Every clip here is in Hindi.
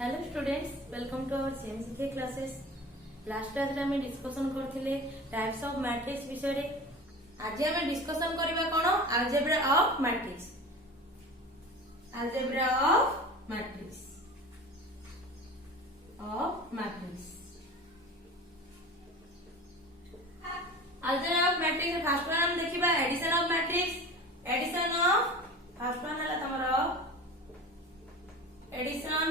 Hello students, welcome to our CMCK classes. Last class रे हमें डिस्कशन करथिले टाइप्स ऑफ मैट्रिक्स विषय रे। आज हमें डिस्कशन करबा कोन algebra of matrix. Algebra of matrix algebra of matrix first one हम देखिबा addition of matrix. Addition of first one हला तमरो addition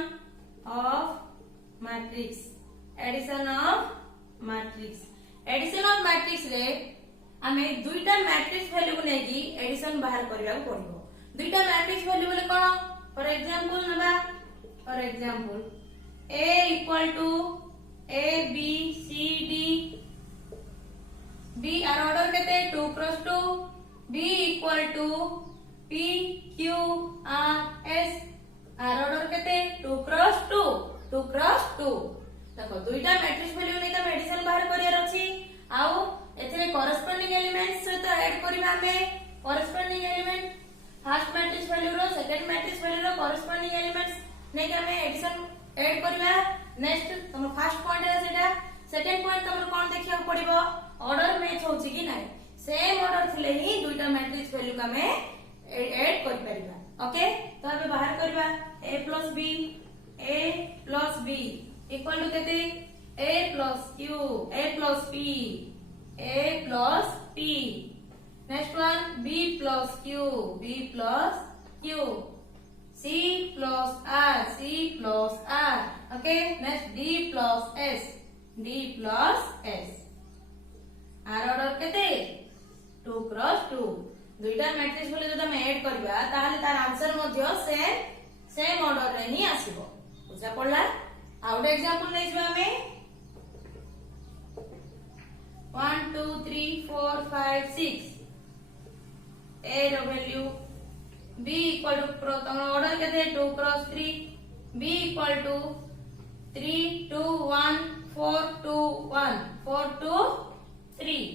of matrix. Addition of matrix रे आमे दुईटा मैट्रिक्स वैल्यू को नेकी एडिशन बाहर करबा को पड़िबो। दुईटा मैट्रिक्स वैल्यू बोले कोन? फॉर एग्जांपल नबा, for example a equal to a b c d, b आर ऑर्डर केते 2 cross 2, b equal to p q r s आर ऑर्डर केते 2 क्रॉस 2, 2 क्रॉस 2। देखो दुईटा मैट्रिक्स वैल्यू नै त एडिशन बाहर करियर अछि। आउ एथरे कॉरेस्पोंडिंग एलिमेंट्स सहित ऐड करिबा हमें corresponding element first matrix value row second matrix value row corresponding elements नै कि हमें एडिशन ऐड करिबा। नेक्स्ट तुम फर्स्ट पॉइंट है सेटा। सेकंड पॉइंट तुम कोन देखिया पड़िबो ऑर्डर मैच होछि कि नै। सेम ऑर्डर थिले ही दुईटा मैट्रिक्स वैल्यू का हमें ऐड कर परिबा। ओके, तो हमें बाहर करबा a plus b equal to केते a plus q, a plus p, a plus p। Next one b plus q, b plus q, c plus r, c plus r। Okay, next d plus s, d plus s। आर ऑर्डर केते 2 क्रॉस 2। दुईटा मैट्रिक्स बोले जब हम ऐड करबा ताहले तार आंसर मध्य सेम ऑर्डर रे ही आसीबो। बुझा पड़ला? आउट एग्जांपल नै जबा हमें 1 2 3 4 5 6 a row value b equal to तम ऑर्डर केते 2 क्रॉस 3, b इक्वल टू 3 2 1 4 2 1 4 2 3।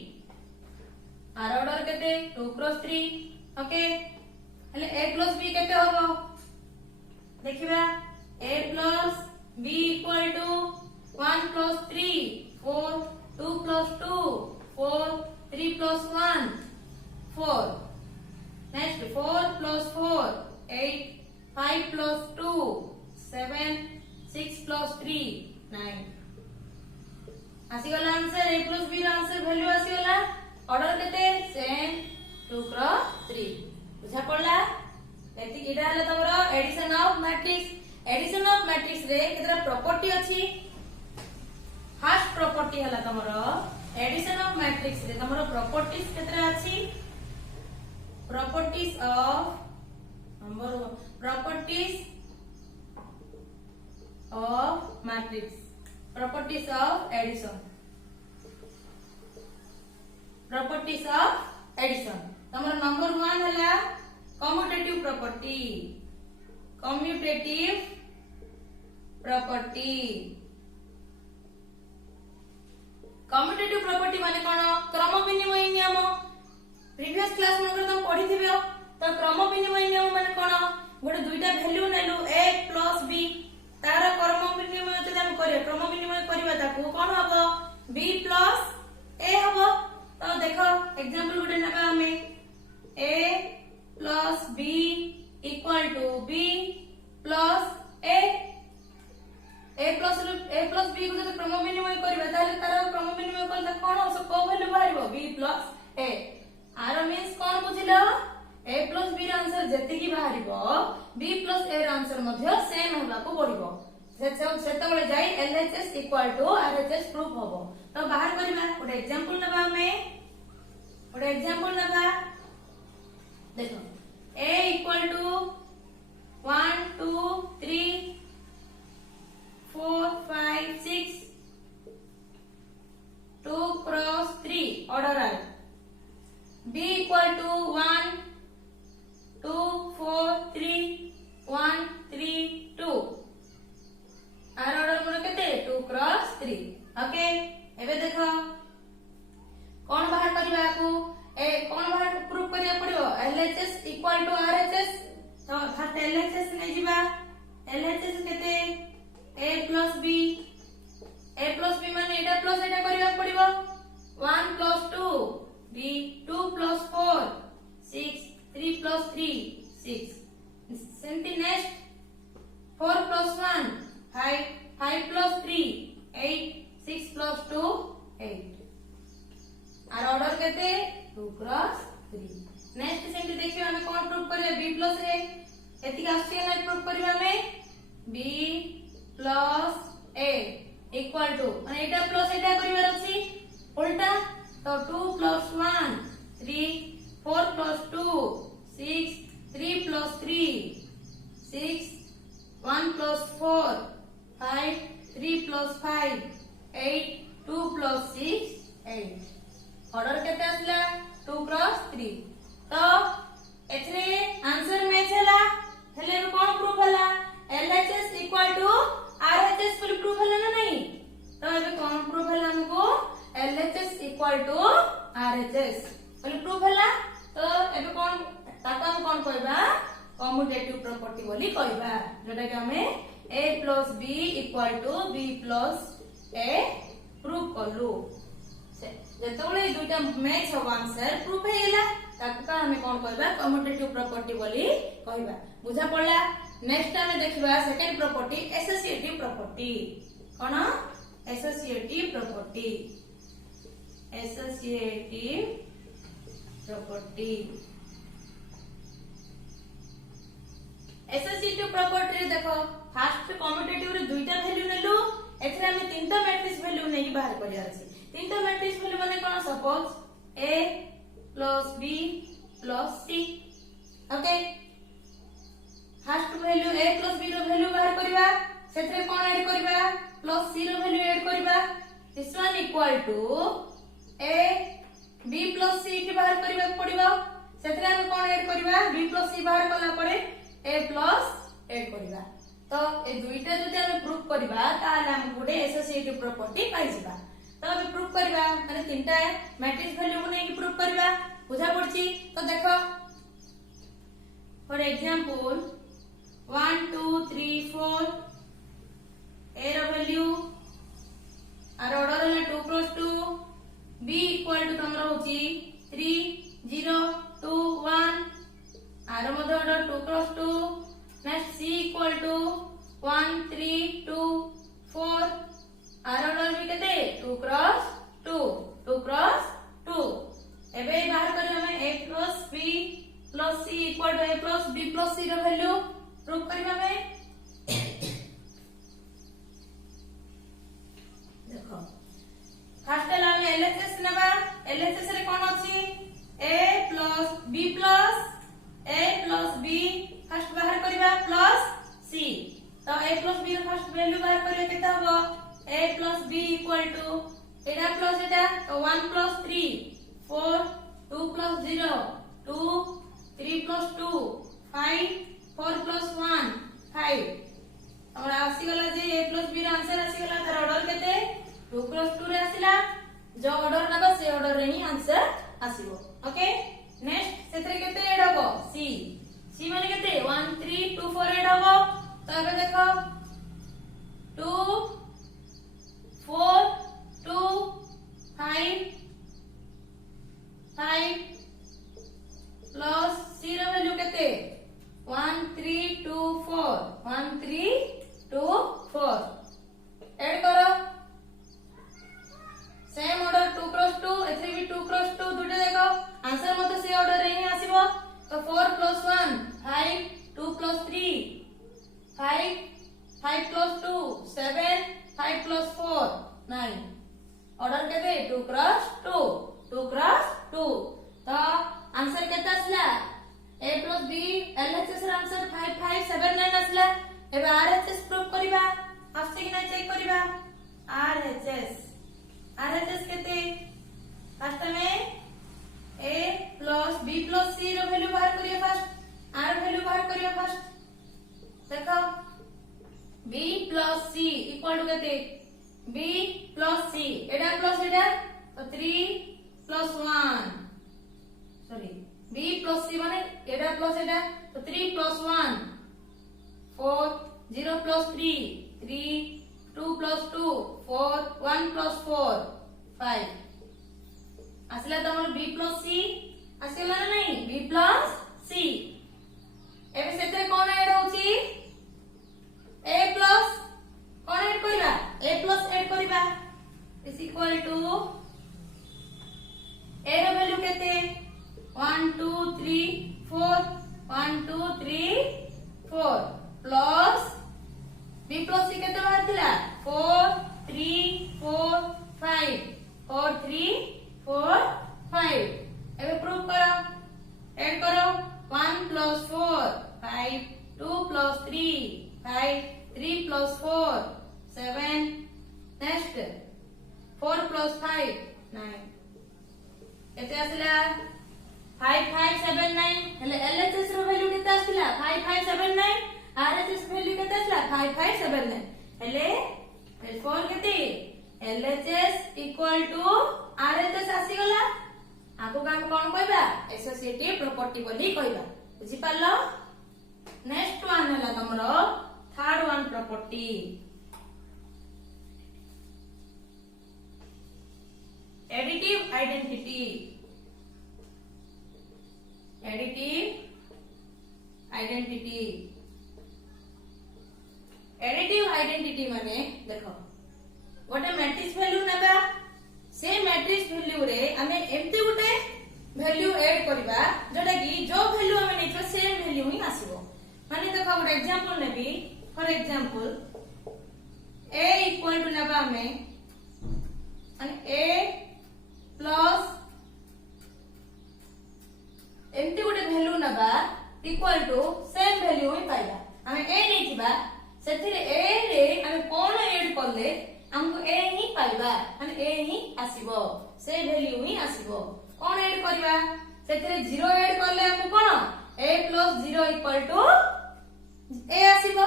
आर ऑर्डर केते 2 क्रॉस 3। ओके, हेले a प्लस b केते होबो देखिबा। a plus b equal to 1 plus 3 4 2 plus 2 4 3 plus 1 4। Next 4 plus 4 8 5 plus 2 7 6 plus 3 9। आसी गला आंसर a प्लस b रा आंसर वैल्यू आसी गला। ऑर्डर केते सेम 2 क्रॉस 3। बुझा पड़ला? एति इडा हला तमरो addition of matrix. Addition of matrix रे केतरा प्रॉपर्टी अछि। फर्स्ट प्रॉपर्टी हला तमरो एडिशन ऑफ मैट्रिक्स रे तमरो प्रॉपर्टीज केतरा अछि। Properties of number properties of matrix, properties of addition, properties of addition. तमरो नंबर 1 हला commutative property. Commutative property, commutative property माने कोन? क्रम विनिमय नियम। प्रीवियस क्लास में तुम पढ़ी थिबो तो क्रम विनिमय नियम माने कोन? गोटे दुईटा वैल्यू नेलु a प्लस b, तार क्रम विनिमय जदि हम करिया क्रम विनिमय करिबा ताकू कोन हबो b प्लस a हबो। तो देखो एग्जांपल गोटे नेबा हमें a plus b equal to b plus a। a plus b को जब क्रम विनिमय करबा ताले तार क्रम विनिमय करला कोन सो को वैल्यू बाहरिबो b प्लस a। आर मींस कोन बुझिलो a प्लस b रा आंसर जति की बाहरिबो b प्लस a रा आंसर मध्य सेम होबा को पड़िबो। सेते बळे जाई LHS equal to RHS proof होबो। तो बाहर करबा गोटे एग्जांपल नबा हमें, गोटे एग्जांपल नबा। देखो a equal to 1 2 3 4 5 6 2 cross 3 order आए। b equal to 1 2 4 3 1 3 2। आर ऑर्डर मोर केते 2 क्रॉस 3। ओके, एबे देखो कोन बाहर करबा को ए कोन बाहर प्रूफ करिया पड़ियो LHS इक्वल टू RHS। तो फर्स्ट LHS नै जिबा plus 1 5 5 plus 3 8 6 plus 2 8 आर ऑर्डर केते 2 क्रॉस 3 नेक्स्ट सेंटी देखियो हमें कोन प्रूफ करिया b प्लस a एतिक आसी ना प्रूफ करिया हमें b plus a equal to माने एटा प्लस एटा करिवार अछि उल्टा तो 2 plus 1 3 4 plus 2 6 3 plus 3 6 1 plus 4 5 3 plus 5 8 2 plus 6 8 order केते आसला 2 क्रॉस 3 तो एथरे आंसर मैच हला हेले कोन प्रूफ हला LHS इक्वल टू RHS पर प्रूफ हला ना नहीं तो एबे कोन प्रूफ हला हमको LHS इक्वल टू RHS पर प्रूफ हला तो एबे कोन ताका हम कोन कहबा कम्यूटेटिव प्रॉपर्टी बोली कहबा जेटा कि हमें A plus B equal to B plus A proof करलु जेतोले दुइटा मैच हो आंसर प्रूफ हेला ताका हमें कोन कहबा कम्यूटेटिव प्रॉपर्टी बोली कहबा बुझा पड़ला नेक्स्ट हमें देखिबा सेकंड प्रॉपर्टी एसोसिएटिव प्रॉपर्टी कोन एसोसिएटिव प्रॉपर्टी एसोसिएटिव प्रॉपर्टी देखो फर्स्ट कम्यूटेटिव रे दुइटा वैल्यू नेलु एथरे हमें तीनटा मैट्रिक्स वैल्यू नै बाहर करिया अछि तीनटा मैट्रिक्स वैल्यू माने कोन suppose A plus B plus C okay first value A plus B row value बाहर करबा सेथरे कोन ऐड करबा plus C रो वैल्यू ऐड करबा this one equal to A B plus C के बाहर करबा पड़िबा सेथरे हम कोन ऐड करबा B plus C बाहर करला पड़े A plus ऐड करबा तो ए दुइटा जदि हम प्रूफ करबा ताले हम गुडे एसोसिएटिव प्रॉपर्टी पाइ जिबा तो हम प्रूफ करबा माने तीनटा मैट्रिक्स वैल्यू को नै प्रूफ करबा बुझा पड़ची तो देखो for example 1 2 3 4 A row value आर ऑर्डर है 2 क्रॉस 2 B इक्वल टू तमरा होची 3 0 2 1 आर मध्य order 2 cross 2 next C equal to 1 3 2 4 आर ऑर्डर भी केते 2 क्रॉस 2 2 क्रॉस 2 एबे बाहर करी हमें A plus B plus C equal to A plus B plus C row value proof करी हमें देखो फर्स्ट हमें LHS नेबा LHS रे कोन अछि A plus B फर्स्ट बाहर करबा प्लस C तो A plus B रो फर्स्ट वैल्यू बाहर करिया केता हो A plus B equal to एटा प्लस एटा तो 1 plus 3 4 2 plus 0 2 3 plus 2 5 4 plus 1 5 और आसी गला जे A plus B रो आंसर आसी गला तार ऑर्डर केते 2 cross 2 रे आसिला जो ऑर्डर नबा से ऑर्डर रे ही आंसर आसीबो ओके नेक्स्ट सेतरे केते एड हबो C माने केते 1 3 2 4 एड हबो तो एबे देखो 2 4 2 5 5 प्लस C रो वैल्यू केते 1 3 2 4 1 3 2 4 ऐड करो सेम ऑर्डर 2 क्रॉस 2 एथरे भी 2 क्रॉस 2 दुटे देखो आंसर मते से ऑर्डर रे ही आसीबो तो 4 plus 1 5 2 plus 3 5 5 plus 2 7 5 plus 4 9 order केते 2 क्रॉस 2 2 क्रॉस 2 तो आंसर केते आसला A plus B LHS र आंसर 5 5 7 9 आसला एबे RHS प्रूफ करबा आसे कि ना चेक करबा RHS केते फर्स्ट में A plus B plus C row value बाहर करियो फर्स्ट R वैल्यू बाहर करियो फर्स्ट देखो B plus C equal to केते B plus C एडा प्लस एडा तो 3 plus 1 sorry B plus C माने एडा प्लस एडा तो 3 plus 1 4 0 plus 3 3 2 plus 2 4 1 plus 4 5 आसला तो हमर B plus C आसला ना नहीं B plus C एबे सेते कोन ऐड होची A plus 3 plus 4 7 next 4 plus 5 9 केते आसिला 5579 हेले LHS रो वैल्यू केते आसिला 5579 RHS वैल्यू केते आसिला 5579 हेले फोर केते LHS इक्वल टू RHS आसी गला आगो काम कोन कहबा एसोसिएटिव प्रॉपर्टी बोली कहबा बुझी पालो नेक्स्ट वन हला तमरो third one property additive identity additive identity माने देखो गोटे मैट्रिक्स वैल्यू नेबा से मैट्रिक्स वैल्यू रे हमें एम्ति गोटे वैल्यू ऐड करबा जोटा कि जो वैल्यू हमें नेछो सेम वैल्यू ही आसीबो माने देखो गोटे एग्जांपल नेबी for example a equal to नेबा हमें माने a प्लस एम्ति गोटे वैल्यू नेबा इक्वल टू सेम वैल्यू ही पाइबा हमें a नेछिबा सेथिरे a रे हमें कोन ऐड करले हमको a ही पाइबा माने a ही आसीबो से वैल्यू ही आसीबो कोन ऐड करबा सेथिरे 0 ऐड करले हमको कोन a + 0 = a आसीबो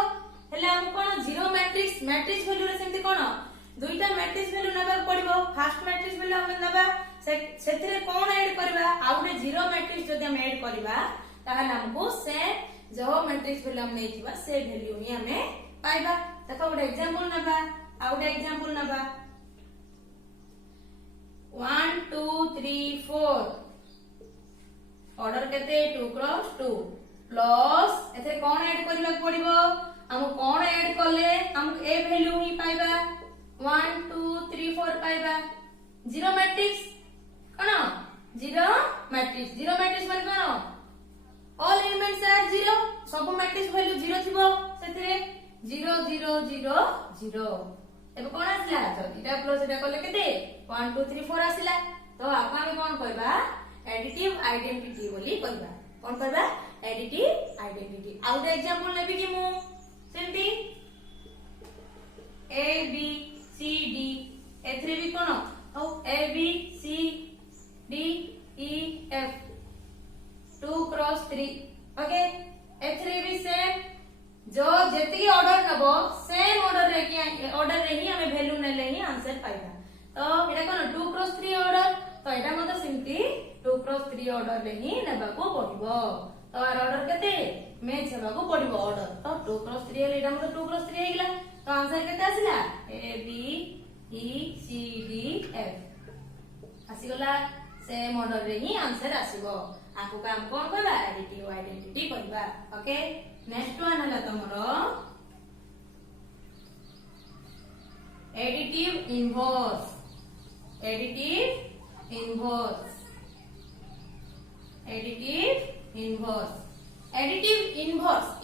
हेले हमको कोन 0 मैट्रिक्स वैल्यू रे सेमति कोन दुईटा मैट्रिक्स वैल्यू नबा पड़िबो फर्स्ट मैट्रिक्स वैल्यू हम नबा सेथिरे कोन ऐड करबा आउटे 0 मैट्रिक्स जदि हम ऐड करबा ताहले हमको से जो मैट्रिक्स वैल्यू हम नेथिबा से वैल्यू ही हमें पाइबा देखो गोटे एग्जांपल नबा आउटे एग्जांपल नबा 1 2 3 4 ऑर्डर केते 2 क्रॉस 2 प्लस एथे कोन ऐड करबा पड़िबो हम कोन ऐड करले हम ए वैल्यू ही पाइबा 1 2 3 4 पाइबा 0 मैट्रिक्स कोन 0 मैट्रिक्स माने कोन ऑल एलिमेंट्स आर 0 सब मैट्रिक्स वैल्यू 0 थिबो सेथिरे 0 0 0 0 एबे कोन आसला जदि एटा प्लस एटा करले केते 1 2 3 4 आसिला तो आका हम कोन कहबा एडिटिव आइडेंटिटी बोली कहबा कोन कहबा एडिटिव आइडेंटिटी आउट एग्जांपल लेबी कि मु सेमती a b c d एथरे भी कोन औ a b c d e f 2 cross 3 okay एथरे भी सेम जो जेती ऑर्डर नबो सेम ऑर्डर रे ही हमें वैल्यू नेले ही आंसर पाइबा तो एटा कोन 2 क्रॉस 3 ऑर्डर तो एटा मत सिंती 2 क्रॉस 3 ऑर्डर रे ही नेबा को पड़िबो तो आर ऑर्डर केते मैच हेबा को पड़िबो ऑर्डर तो 2 क्रॉस 3 हेले एटा मत 2 क्रॉस 3 हेगला तो आंसर केते आसिला a b e c d f आसी गला सेम ऑर्डर रे ही आंसर आसीबो आको काम कोन करबा एडिटिव आइडेंटिटी करबा ओके नेक्स्ट वन हला तमरो एडिटिव इनवर्स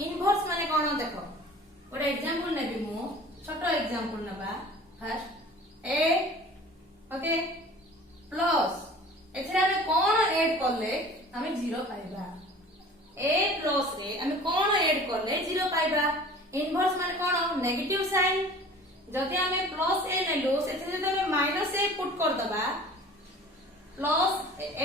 इनवर्स माने कोन देखो गोटे एग्जांपल नेबी मु छोटो एग्जांपल नबा फर्स्ट a ओके प्लस एथरे हमें कोन ऐड करले हमें 0 पाइबा a प्लस रे हमें कोन ऐड करले 0 पाइबा इनवर्स माने कोन नेगेटिव साइन जदि हमें प्लस a नेलु सेथरे जदि हमें माइनस a पुट कर दबा प्लस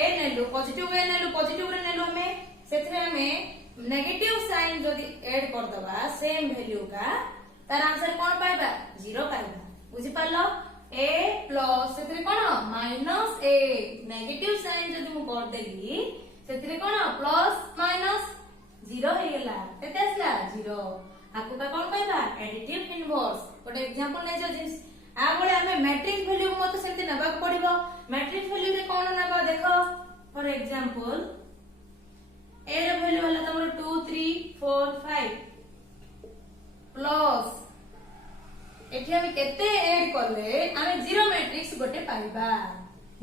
a नेलु पॉजिटिव a नेलु पॉजिटिव रे नेलु हमें सेथरे हमें नेगेटिव साइन जदि ऐड कर दबा सेम वैल्यू का तार आंसर कोन पाइबा 0 पाइबा बुझी पालो a प्लस सेथरे कोन माइनस a नेगेटिव साइन जदि मु कर देली सेथरे कोन प्लस माइनस 0 हे गेला केते आसला 0 आकु का कोन पाइबा एडिटिव इनवर्स गोटे एग्जांपल नै जो जिस आ बोले हमें मैट्रिक्स वैल्यू मत सेमते नबा पड़िबो मैट्रिक्स वैल्यू रे कोन नबा देखो फॉर एग्जांपल a रे वैल्यू वाला तमरो 2 3 4 5 प्लस एठी हमें केते ऐड करले हमें 0 मैट्रिक्स गोटे पाइबा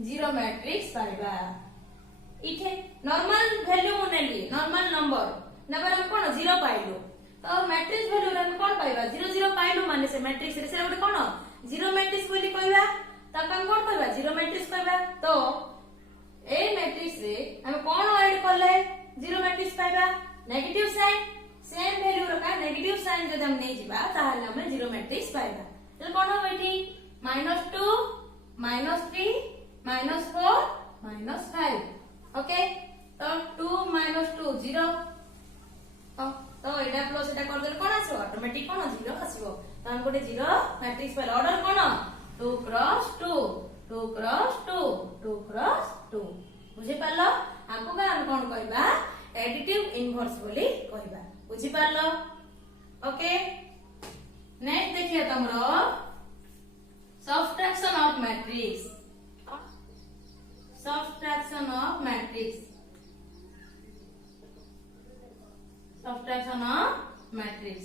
0 मैट्रिक्स पाइबा इथे नॉर्मल वैल्यू नेली नॉर्मल नंबर नंबर हम कोन 0 पाइलो तो मैट्रिक्स वैल्यू रे हम कोन पाइबा 0 0 पाइलो माने से मैट्रिक्स रे से गोटे कोन 0 मैट्रिक्स बोली कहबा त हम कोन कहबा 0 मैट्रिक्स कहबा तो ए मैट्रिक्स रे हम कोन ऐड करले 0 मैट्रिक्स पाइबा नेगेटिव साइन सेम वैल्यू रखा नेगेटिव साइन जब हम नहीं जीवा ताहले हम जीरो मैट्रिक्स पाइबा तो कोन हो एठी -2 -3 -4 -5 ओके तो 2 -2 0 तो एटा प्लस एटा कर देले कोन आसो ऑटोमेटिक कोन 0 आसीबो तो हम गोटे जीरो मैट्रिक्स पाइल ऑर्डर कोन 2 क्रॉस 2 2 क्रॉस 2 2 क्रॉस 2 बुझि पालो हमको का हम कोन कहबा एडिटिव इनवर्स बोली कहबा बुझि पालो ओके नेक्स्ट देखिए तमरो subtraction of matrix subtraction of matrix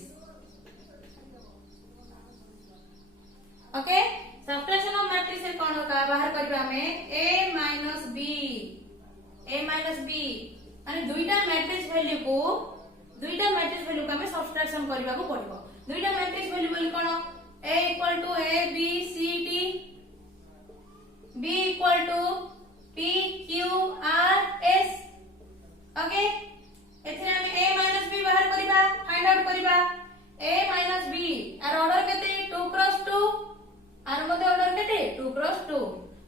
okay subtraction of matrix से कौन होगा बाहर करबा हमें a माइनस b माने दुईटा मैट्रिक्स वैल्यू को हमें सबट्रैक्शन करबा को पड़िबो दुईटा मैट्रिक्स वैल्यू बोली कोन a equal to a b c d b equal to p q r s okay एथरे हम a माइनस b बाहर करबा फाइंड आउट करबा a माइनस b आर ऑर्डर केते 2 क्रॉस 2 आर मध्ये ऑर्डर केते 2 क्रॉस 2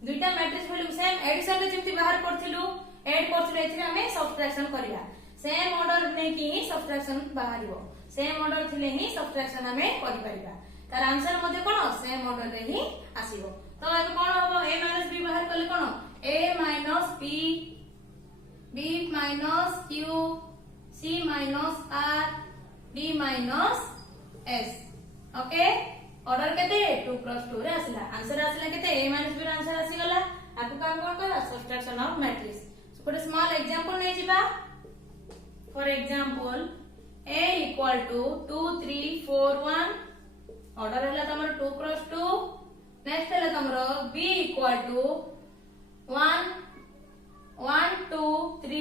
दुईटा मैट्रिक्स वैल्यू सेम एडिशन रे जेंति बाहर करथिलु ऐड करथिलु एथरे हमें सबट्रैक्शन करबा सेम ऑर्डर नै कि सबट्रैक्शन बाहरिबो सेम ऑर्डर थिले ही सबट्रैक्शन हमें करि परिबा तार आंसर मध्ये कोन सेम ऑर्डर रे ही आसीबो तो अब कोन होबो a माइनस b बाहर करले कोन a minus b minus q c minus r d minus s okay order केते 2 क्रॉस 2 रे आसिला आंसर आसिला केते a माइनस b रो आंसर आसी गला आपको काम कोन करबा सबट्रैक्शन ऑफ मैट्रिक्स सो कोटे स्मॉल एग्जांपल नै जिबा for example a equal to 2 3 4 1 order हला तमरो 2 क्रॉस 2 नेक्स्ट हला तमरो b इक्वल टू 1 1 2 3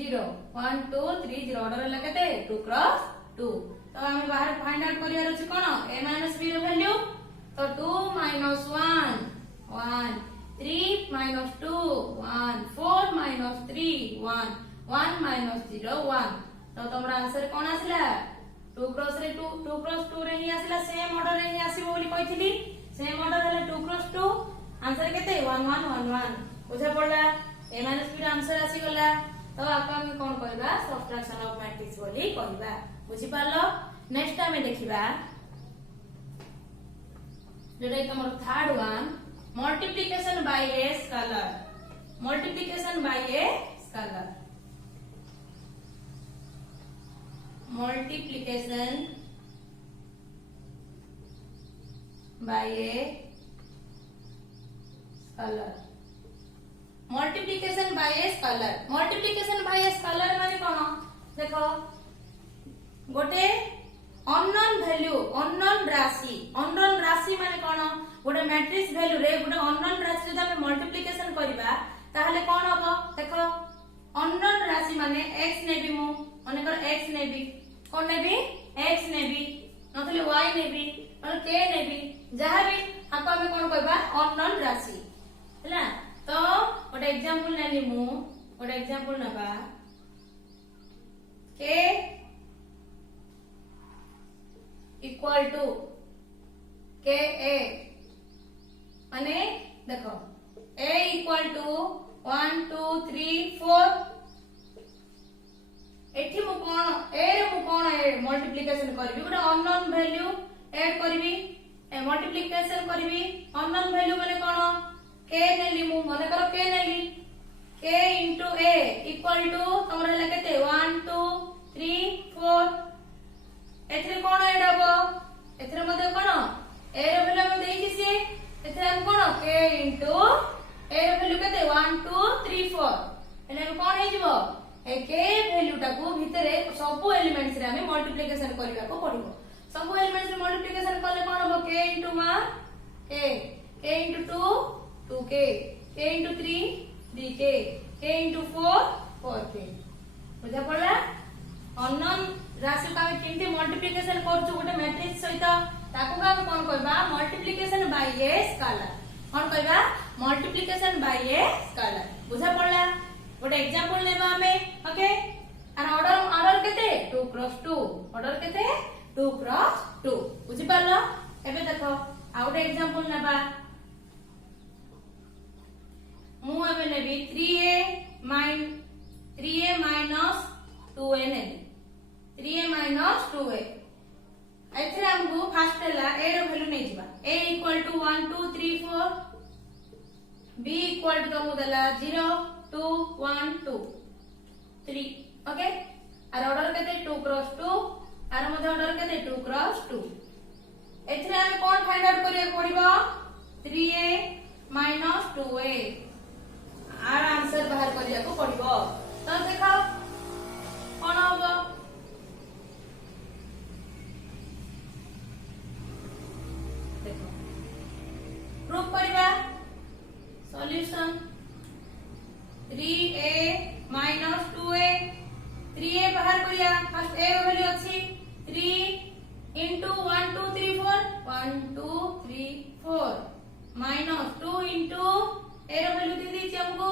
0 1 2 3 0 ऑर्डर हला केते 2 क्रॉस 2 तो हमें बाहर फाइंड आउट करिया अछि कोन a minus b row value तो 2 माइनस 1 1 3 माइनस 2 1 4 माइनस 3 1 1 माइनस 0 1 तो तमरा आंसर कोन आसिला 2 क्रॉस 2 रे ही आसिला सेम ऑर्डर रे ही आसीबो बोली कहिथिली सेम ऑर्डर हला 2 क्रॉस 2 आंसर केते 1 1 1 1 बुझा पड़ला a माइनस b रो आंसर आसी गला तो आपा हम कोन कहबा सबट्रैक्शन ऑफ मैट्रिक्स बोली कहबा बुझि पालो नेक्स्ट हमें देखिबा जेटा तमरो third one multiplication by a scalar multiplication by a scalar multiplication by a scalar multiplication by a scalar माने कोन देखो गोटे अननोन राशि माने कोन गोटे मैट्रिक्स वैल्यू रे गोटे अननोन राशि जदि हम मल्टीप्लिकेशन करबा ताहले कोन होबो देखो अननोन राशि माने x नेबी मु माने कर x नेबी कोन नेबी x नेबी नथले y नेबी और k नेबी जहां भी आपको हम कोन कहबा अननोन राशि हैला तो गोटे एग्जांपल नेली मु गोटे एग्जांपल नबा k इक्वल टू के ए माने देखो a इक्वल टू 1 2 3 4 एठी मु कोन a रे मु कोन मल्टीप्लिकेशन करबी गोटे अननोन वैल्यू ऐड करबी मल्टीप्लिकेशन करबी अननोन वैल्यू माने कोन k नेली मु माने करो k नेली k into a equal to तमरा हला केते 1 2 3 4 एथरे कोन ऐड हबो एथरे मध्ये कोन a रो वैल्यू हम देई किसी एथरे हम कोन k into a row value केते 1 2 3 4 एने हम कोन हे जिवो ए k वैल्यू टाको भितरे सब एलिमेंट्स रे हम मल्टीप्लिकेशन करबा को पड़िबो सब एलिमेंट्स रे मल्टीप्लिकेशन करले कोन हबो k into 1 k into 2 2k k into 3 3k k into 4 4k बुझा पड़ला अननोन राशि का केमती मल्टीप्लिकेशन करछु गोटे मैट्रिक्स सहित ताको का कोन कहबा मल्टीप्लिकेशन बाय ए स्केलर कोन कहबा मल्टीप्लिकेशन बाय ए स्केलर बुझा पड़ला गोटे एग्जांपल लेबा हमें ओके आर ऑर्डर केते 2 क्रॉस 2 ऑर्डर केते 2 क्रॉस 2 बुझी पारलो एबे देखो आउट एग्जांपल नेबा मु एबे नेबी 3a माइनस 2a ने 3a माइनस 2a एथरे हमको फर्स्ट ला a रो वैल्यू नै जिबा a equal to 1 2 3 4 b equal to तमु दला 0 2 1 2 3 ओके आर ऑर्डर केते 2 क्रॉस 2 आर मध्ये ऑर्डर केते 2 क्रॉस 2 एथरे हम कोन फाइंड आउट करिया पड़िबो 3a minus 2a our answer बाहर करिया को पड़िबो तो देखो कोन होबो देखो प्रूफ करिबा solution 3a minus 2a 3a बाहर करिया फर्स्ट a रो वैल्यू अछि 3 into 1 2 3 4 1 2 3 4 minus 2 into a row value दे दी हमको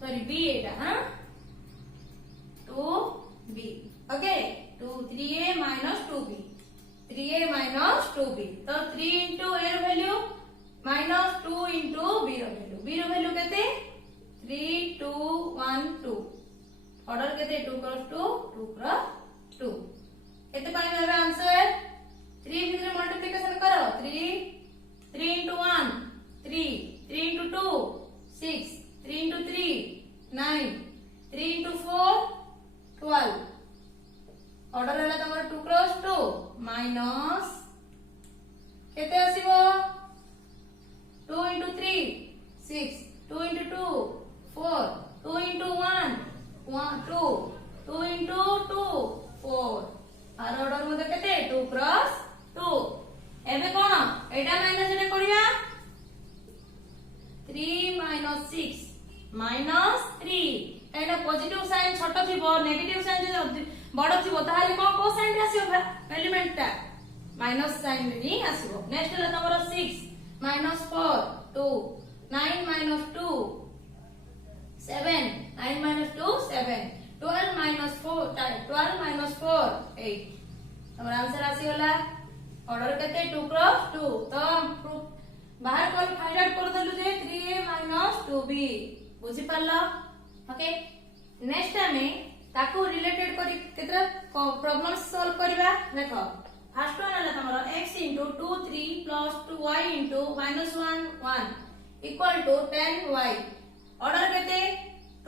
सॉरी b एटा हां 2b okay 2 3a minus 2b 3a minus 2b तो 3 into a row value minus 2 into b row value केते 3 2 1 2 ऑर्डर केते 2 क्रॉस 2 2 क्रॉस 2 केते पाइबा आंसर 3 भितर मल्टीप्लिकेशन करो 3 into 1 3 3 into 2 6 3 into 3 9 3 into 4 12 order हला तमर 2 क्रॉस 2 माइनस केते आसीबो 2 into 3 6 2 into 2 4 2 into 1 2 2 into 2 4 आर ऑर्डर मध्ये केते 2 क्रॉस 2 एबे कोन एटा माइनस एटा करिया 3 minus 6 minus 3 एटा पॉजिटिव साइन छोटो थिबो नेगेटिव साइन जे बडो थिबो ताहाले को साइन रे आसीबो एलिमेंट ता माइनस साइन रे आसीबो नेक्स्ट हला तमरो 6 minus 4 2 9 minus 2 7 9 minus 2 7 12 minus 4 12 minus 4 8 हमर आंसर आसी होला ऑर्डर केते 2 क्रॉस 2 तो बाहर कोन फाइंड आउट कर दलु जे 3a minus 2b बुझी पारला ओके नेक्स्ट हमें ताकू रिलेटेड करी केतरा प्रॉब्लम्स सॉल्व करबा देखो फर्स्ट वन हला तमरो x into 2 3 plus 2y into minus 1 1 equal to 10y order केते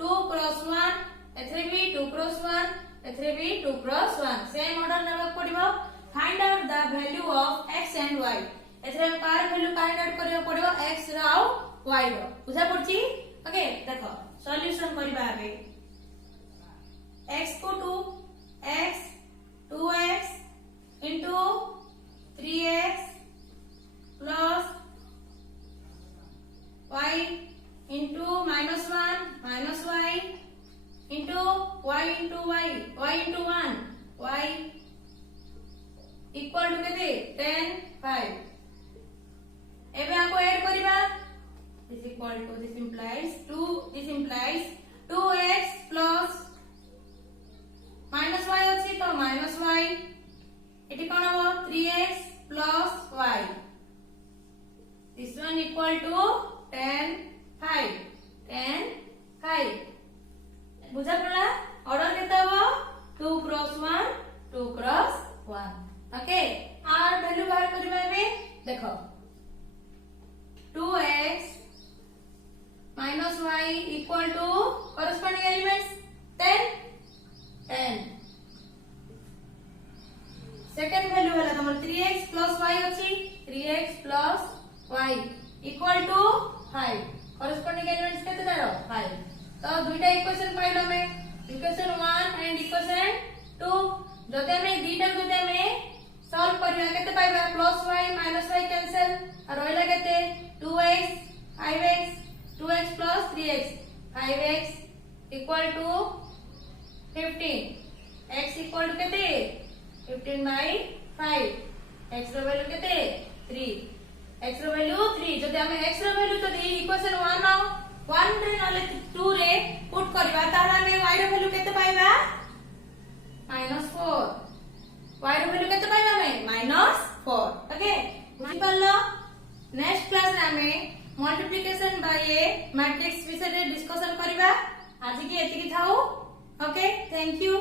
2 क्रॉस 1 एथरे भी 2 क्रॉस 1 एथरे भी 2 क्रॉस 1 सेम ऑर्डर नेबा पड़िबो find out the value of x and y एथरे कार वैल्यू फाइंड आउट करियो पड़िबो x राउ y रो बुझा पड़ची ओके देखो सॉल्यूशन करबा आबे x को 2x 2x into 3x plus y into minus 1 minus y into y into y y into 1 y equal to केते 10 5 एबे आपको ऐड करिबा this equal to this implies 2x plus minus y अछि तो minus y एटी कोन हो 3x plus y this one equal to 10 5 10 5 बुझा पड़ा ऑर्डर केता हो 2 क्रॉस 1 2 क्रॉस 1 ओके आर वैल्यू बाहर करबा बे देखो 2x minus y equal to corresponding elements 10 10 second value वाला तमर 3x plus y अछि 3x plus y equal to 5 corresponding elements केते दारो 5 तो दुईटा इक्वेशन पाइलो में इक्वेशन 1 एंड इक्वेशन 2 जते में दीटा जते में सॉल्व करिया केते पाइबा plus y minus y cancel और रहला केते 2x 5x 2x plus 3x 5x equal to 15 x equal to केते 15 by 5 x रो वैल्यू केते 3 x रो वैल्यू 3 जदि हम x रो वैल्यू तो दी इक्वेशन 1 रे नले 2 रे पुट करबा तारा में y रो वैल्यू केते पाइबा -4 y ର वैल्यू केते पाइबा हमें -4 ओके बुझी पालो नेक्स्ट क्लास रे हमें मल्टीप्लिकेशन बाय ए मैट्रिक्स विषय रे डिस्कशन करबा आज की एतिकी थाओ ओके थैंक यू।